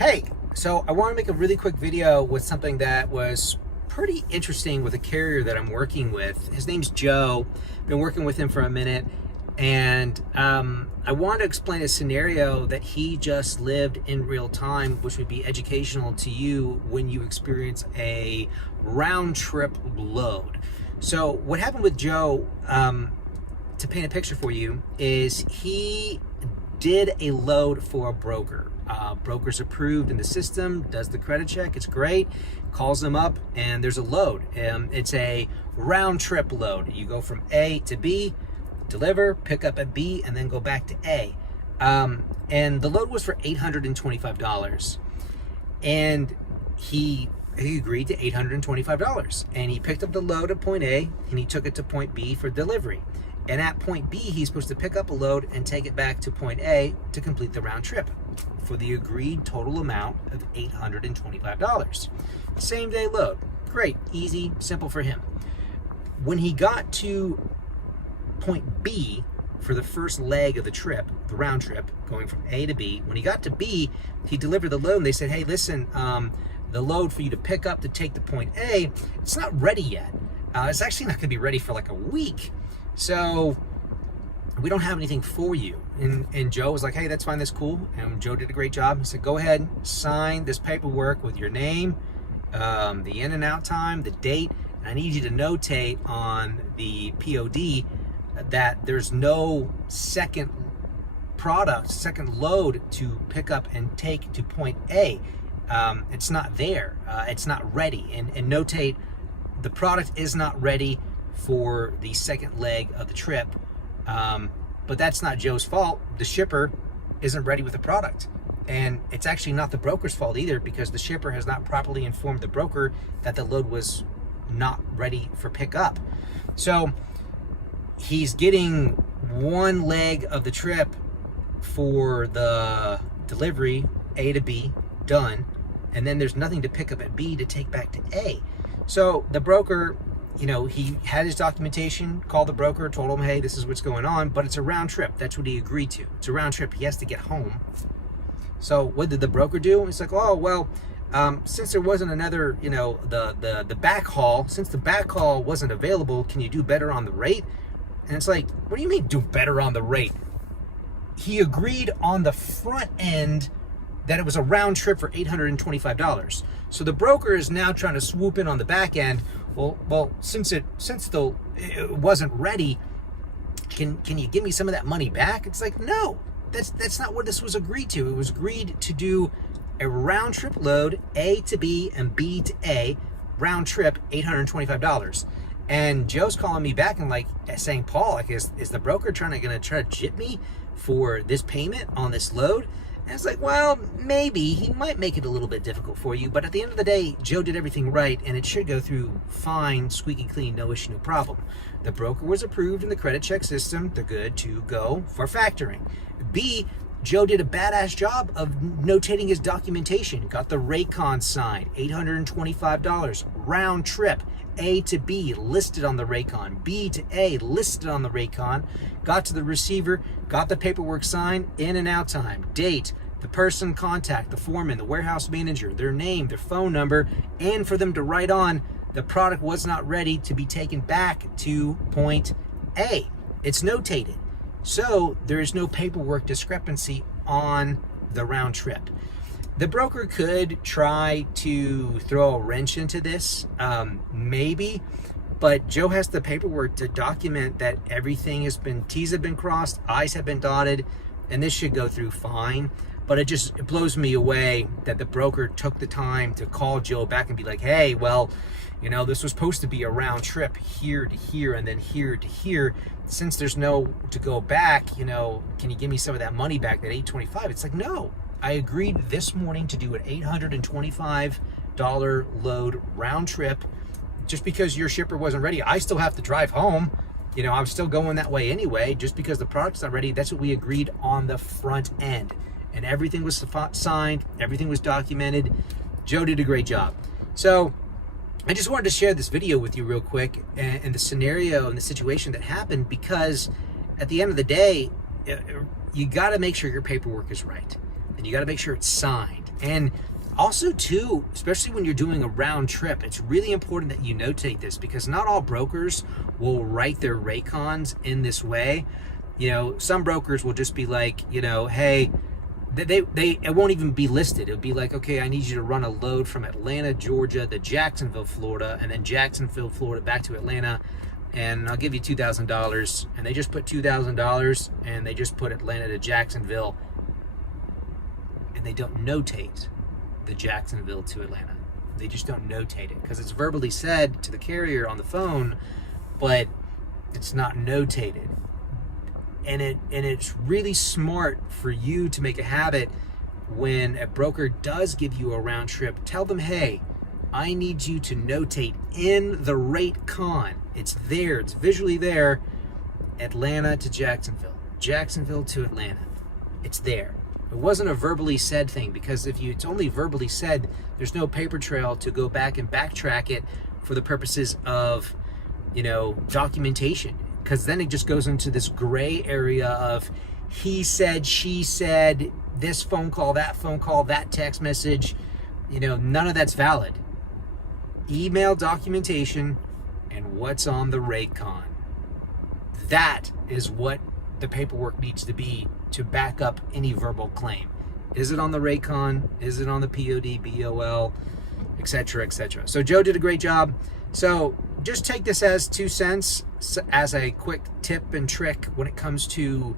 Hey, so I want to make a really quick video with something that was pretty interesting with a carrier that I'm working with. His name's Joe. Been working with him for a minute, and I want to explain a scenario that he just lived in real time, which would be educational to you when you experience a round trip load. So what happened with Joe, to paint a picture for you, is he did a load for a broker. Broker's approved in the system, does the credit check, it's great, calls them up, and there's a load. It's a round trip load. You go from A to B, deliver, pick up at B, and then go back to A. And the load was for $825. And he agreed to $825. And he picked up the load at point A, and he took it to point B for delivery. And at point B, he's supposed to pick up a load and take it back to point A to complete the round trip for the agreed total amount of $825. Same day load. Great, easy, simple for him. When he got to point B for the first leg of the trip, the round trip, going from A to B, when he got to B, he delivered the load and they said, hey, listen, the load for you to pick up to take to point A, it's not ready yet. It's actually not gonna be ready for like a week. So we don't have anything for you. And Joe was like, hey, that's fine, that's cool. And Joe did a great job. He said, go ahead, sign this paperwork with your name, the in and out time, the date, and I need you to notate on the POD that there's no second product, second load to pick up and take to point A. It's not there, it's not ready. And notate the product is not ready for the second leg of the trip. But that's not Joe's fault. The shipper isn't ready with the product. And it's actually not the broker's fault either, because the shipper has not properly informed the broker that the load was not ready for pickup. So he's getting one leg of the trip for the delivery, A to B, done. And then there's nothing to pick up at B to take back to A. So the broker, you know, he had his documentation, called the broker, told him, hey, this is what's going on, but it's a round trip. That's what he agreed to. It's a round trip. He has to get home. So what did the broker do? He's like, oh, well, since there wasn't another, you know, the back haul, since the back haul wasn't available, can you do better on the rate? And it's like, what do you mean do better on the rate? He agreed on the front end that it was a round trip for $825. So the broker is now trying to swoop in on the back end. Well, since it wasn't ready, can you give me some of that money back? It's like, no, that's not what this was agreed to. It was agreed to do a round trip load, A to B and B to A, round trip, $825. And Joe's calling me back and like saying, Paul, like, is the broker gonna try to jip me for this payment on this load? And it's like, well, maybe he might make it a little bit difficult for you, but at the end of the day, Joe did everything right, and it should go through fine, squeaky clean, no issue, no problem. The broker was approved in the credit check system. They're good to go for factoring. B, Joe did a badass job of notating his documentation, got the Raycon signed, $825, round trip, A to B listed on the Raycon, B to A listed on the Raycon, got to the receiver, got the paperwork signed, in and out time, date, the person contact, the foreman, the warehouse manager, their name, their phone number, and for them to write on the product was not ready to be taken back to point A. It's notated. So there is no paperwork discrepancy on the round trip. The broker could try to throw a wrench into this, maybe, but Joe has the paperwork to document that everything has been, T's have been crossed, I's have been dotted, and this should go through fine. But it blows me away that the broker took the time to call Joe back and be like, hey, well, you know, this was supposed to be a round trip here to here and then here to here. Since there's no to go back, you know, can you give me some of that money back, that $825? It's like, no. I agreed this morning to do an $825 load round trip. Just because your shipper wasn't ready, I still have to drive home. You know, I'm still going that way anyway. Just because the product's not ready, that's what we agreed on the front end. And everything was signed, everything was documented. Joe did a great job. So I just wanted to share this video with you real quick and the scenario and the situation that happened, because at the end of the day, you got to make sure your paperwork is right. And you got to make sure it's signed. And also too, especially when you're doing a round trip, it's really important that you notate this, because not all brokers will write their rate-cons in this way. You know, some brokers will just be like, you know, hey, it won't even be listed. It'll be like, okay, I need you to run a load from Atlanta, Georgia to Jacksonville, Florida, and then Jacksonville, Florida back to Atlanta, and I'll give you $2,000. And they just put $2,000 and they just put Atlanta to Jacksonville, and they don't notate the Jacksonville to Atlanta. They just don't notate it because it's verbally said to the carrier on the phone, but it's not notated. And it's really smart for you to make a habit when a broker does give you a round trip. Tell them, hey, I need you to notate in the rate con. It's there, it's visually there. Atlanta to Jacksonville, Jacksonville to Atlanta. It's there. It wasn't a verbally said thing, because if it's only verbally said, there's no paper trail to go back and backtrack it for the purposes of, you know, documentation. Because then it just goes into this gray area of he said, she said, this phone call, that text message. You know, none of that's valid. Email documentation and what's on the rate con. That is what the paperwork needs to be to back up any verbal claim. Is it on the rate con? Is it on the POD, BOL, etc., etc.? So Joe did a great job. So just take this as 2 cents, as a quick tip and trick when it comes to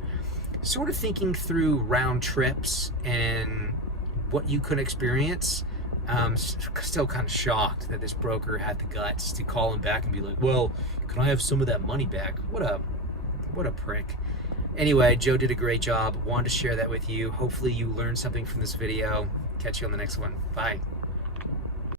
sort of thinking through round trips and what you could experience. Still kind of shocked that this broker had the guts to call him back and be like, well, can I have some of that money back? What a prick. Anyway, Joe did a great job. Wanted to share that with you. Hopefully you learned something from this video. Catch you on the next one. Bye.